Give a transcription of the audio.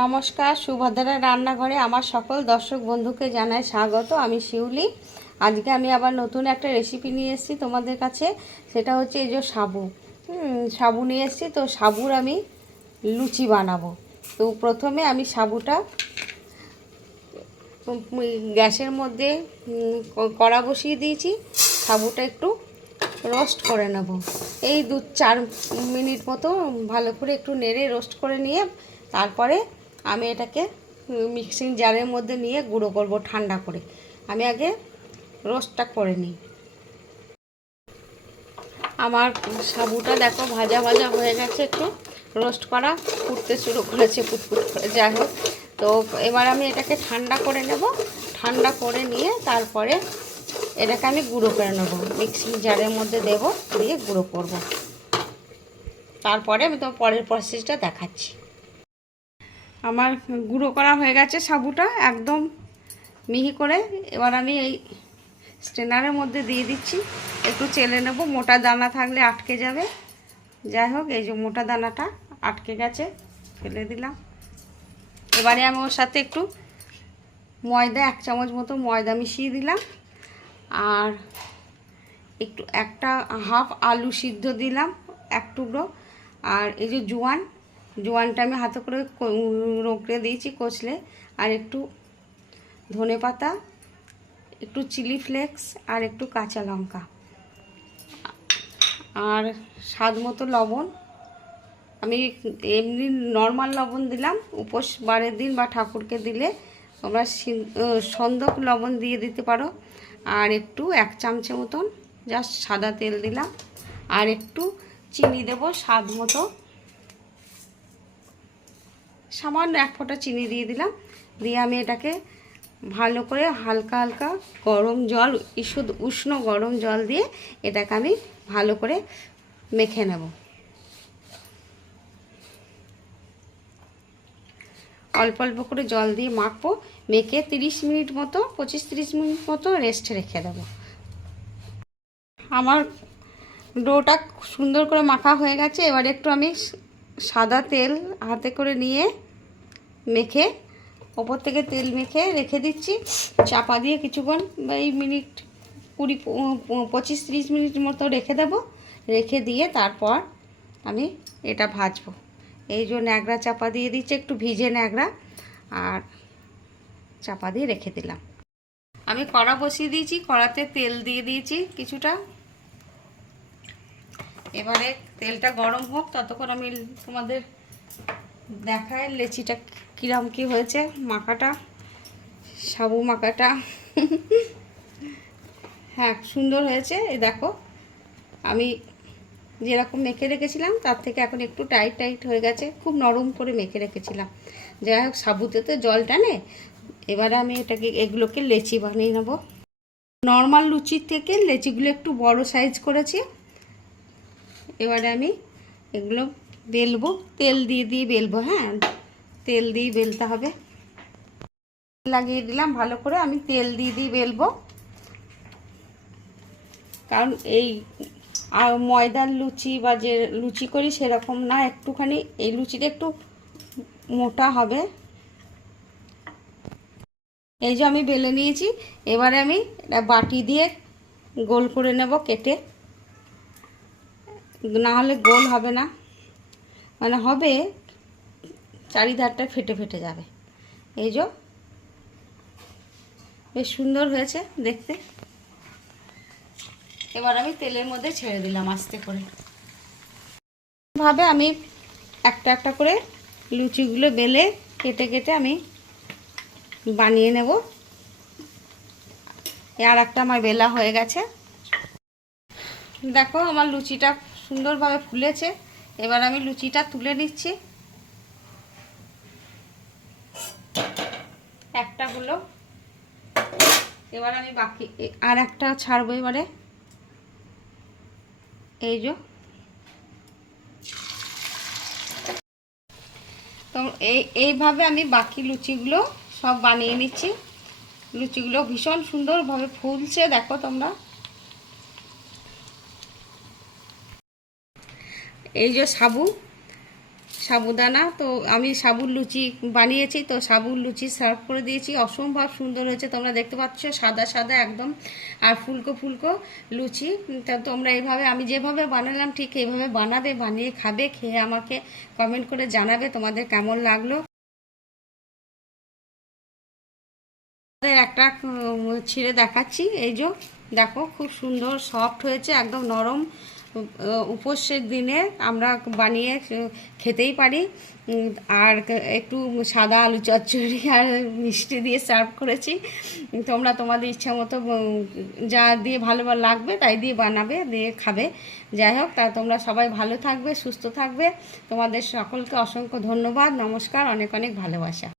নমস্কার সুভদ্রা রান্নাঘরে আমার সকল দর্শক বন্ধুকে জানাই স্বাগত। আমি শিউলি। আজকে আমি আবার নতুন একটা রেসিপি নিয়ে এসেছি তোমাদের কাছে। সেটা হচ্ছে এই যে সাবু। সাবু নিয়ে এসেছি। তো সাবুর আমি লুচি বানাবো। তো প্রথমে আমি সাবুটা গ্যাসের মধ্যে কড়া বসিয়ে দিয়েছি। সাবুটা একটু রোস্ট করে নেব। এই দু চার মিনিট মতো ভালো করে একটু নেড়ে রোস্ট করে নিয়ে তারপরে আমি এটাকে মিক্সিং জারের মধ্যে নিয়ে গুঁড়ো করব ঠান্ডা করে। আমি আগে রোস্টটা করে নিই। আমার সাবুটা দেখো ভাজা ভাজা হয়ে গেছে একটু। রোস্ট করা, ফুটতে শুরু করেছে, ফুটফুট করে। যাই হোক, তো এবার আমি এটাকে ঠান্ডা করে নেব। ঠান্ডা করে নিয়ে তারপরে এটাকে আমি গুঁড়ো করে নেব। মিক্সিং জারের মধ্যে দেব, দিয়ে গুঁড়ো করব। তারপরে আমি তোমার পরের প্রসেসটা দেখাচ্ছি। আমার গুঁড়ো করা হয়ে গেছে সাবুটা একদম মিহি করে। এবার আমি এই স্ট্রেনারের মধ্যে দিয়ে দিচ্ছি। একটু চেলে নেব, মোটা দানা থাকলে আটকে যাবে। যাই হোক, এই যে মোটা দানাটা আটকে গেছে, ফেলে দিলাম। এবারে আমি ওর সাথে একটু ময়দা, এক চামচ মতো ময়দা মিশিয়ে দিলাম। আর একটু একটা হাফ আলু সিদ্ধ দিলাম, এক টুকরো। আর এই যে জোয়ান জোয়ানটা আমি হাতে করে রোকড়ে দিয়েছি কচলে। আর একটু ধনে পাতা, একটু চিলি ফ্লেক্স আর একটু কাঁচা লঙ্কা। আর স্বাদ মতো লবণ। আমি এমনি নর্মাল লবণ দিলাম, উপোস বারের দিন বা ঠাকুরকে দিলে তোমরা সিন- সন্দক লবণ দিয়ে দিতে পারো। আর একটু এক চামচের মতন, জাস্ট সাদা তেল দিলাম। আর একটু চিনি দেবো স্বাদ মতো। সামান্য এক ফোঁটা চিনি দিয়ে দিলাম। দিয়ে আমি এটাকে ভালো করে হালকা হালকা গরম জল ঈষৎ উষ্ণ গরম জল দিয়ে এটাকে আমি ভালো করে মেখে নেব। অল্প অল্প করে জল দিয়ে মাখবো, মেখে তিরিশ মিনিট মতো, পঁচিশ তিরিশ মিনিট মতো রেস্ট রেখে দেবো। আমার ডোটা সুন্দর করে মাখা হয়ে গেছে, এবার একটু আমি সাদা তেল হাতে করে নিয়ে মেখে, ওপর থেকে তেল মেখে রেখে দিচ্ছি। চাপা দিয়ে কিছুক্ষণ এই মিনিট কুড়ি পঁচিশ তিরিশ মিনিট মতো রেখে দেবো। রেখে দিয়ে তারপর আমি এটা ভাজবো। এই যে ন্যাকড়া চাপা দিয়ে দিচ্ছি, একটু ভিজে ন্যাকড়া, আর চাপা দিয়ে রেখে দিলাম। আমি কড়া বসিয়ে দিয়েছি, কড়াতে তেল দিয়ে দিয়েছি কিছুটা। এবারে তেলটা গরম হোক, ততক্ষণ আমি তোমাদের দেখায় লেচিটা কিরম কি হয়েছে, মাখাটা, সাবু মাখাটা। হ্যাঁ সুন্দর হয়েছে, এই দেখো। আমি যেরকম মেখে রেখেছিলাম, তার থেকে এখন একটু টাইট টাইট হয়ে গেছে, খুব নরম করে মেখে রেখেছিলাম। যাই হোক, সাবুতে তো জল টানে, এবারে আমি এটাকে, এগুলোকে লেচি বানিয়ে নেব। নর্মাল লুচির থেকে লেচিগুলো একটু বড় সাইজ করেছি। এবারে আমি এগুলো বেলবো। তেল দিয়ে দিয়ে বেলবো হ্যাঁ? তেল দিয়ে বেলতে হবে। লাগিয়ে দিলাম, ভালো করে আমি তেল দিয়ে দিয়ে বেলবো। কারণ এই আর ময়দার লুচি বা যে লুচি করি সেরকম না, একটুখানি এই লুচিটা একটু মোটা হবে। এই যে আমি বেলে নিয়েছি, এবারে আমি বাটি দিয়ে গোল করে নেব কেটে। না হলে গোল হবে না। মানে হবে, চারিধারটা ফেটে ফেটে যাবে। এই যে, বেশ সুন্দর হয়েছে দেখতে। এবার আমি তেলের মধ্যে ছেড়ে দিলাম আস্তে করে। ভাবে আমি একটা একটা করে লুচিগুলো বেলে কেটে কেটে আমি বানিয়ে নেব। আর একটা আমার বেলা হয়ে গেছে। দেখো, আমার লুচিটা সুন্দরভাবে ফুলেছে। এবার আমি লুচিটা তুলে নিচ্ছি। একটা হলো। এবার আমি বাকি আর একটা ছাড়বো এবারে। এই যে। তো এই, এইভাবে আমি বাকি লুচিগুলো সব বানিয়ে নিচ্ছি। লুচিগুলো ভীষণ সুন্দরভাবে ফুলছে, দেখো তোমরা। এই যে সাবু, সাবুদানা, তো আমি সাবুর লুচি বানিয়েছি, তো সাবুর লুচি সার্ভ করে দিয়েছি। অসম্ভব সুন্দর হয়েছে, তোমরা দেখতে পাচ্ছ, সাদা সাদা একদম। আর ফুলকো ফুলকো লুচি, তা তোমরা এইভাবে, আমি যেভাবে বানালাম, ঠিক এইভাবে বানাবে, বানিয়ে খাবে, খেয়ে আমাকে কমেন্ট করে জানাবে, তোমাদের কেমন লাগল। একটা ছিঁড়ে দেখাচ্ছি, এই যে, দেখো, খুব সুন্দর সফট হয়েছে, একদম নরম উপ- উপোসের দিনে আমরা বানিয়ে খেতেই পারি। আর একটু সাদা আলু চচ্চড়ি আর মিষ্টি দিয়ে সার্ভ করেছি। তোমরা তোমাদের ইচ্ছা মতো যা দিয়ে ভালো লাগবে তাই দিয়ে বানাবে, দিয়ে খাবে। যাই হোক, তা তোমরা সবাই ভালো থাকবে, সুস্থ থাকবে। তোমাদের সকলকে অসংখ্য ধন্যবাদ, নমস্কার, অনেক অনেক ভালোবাসা।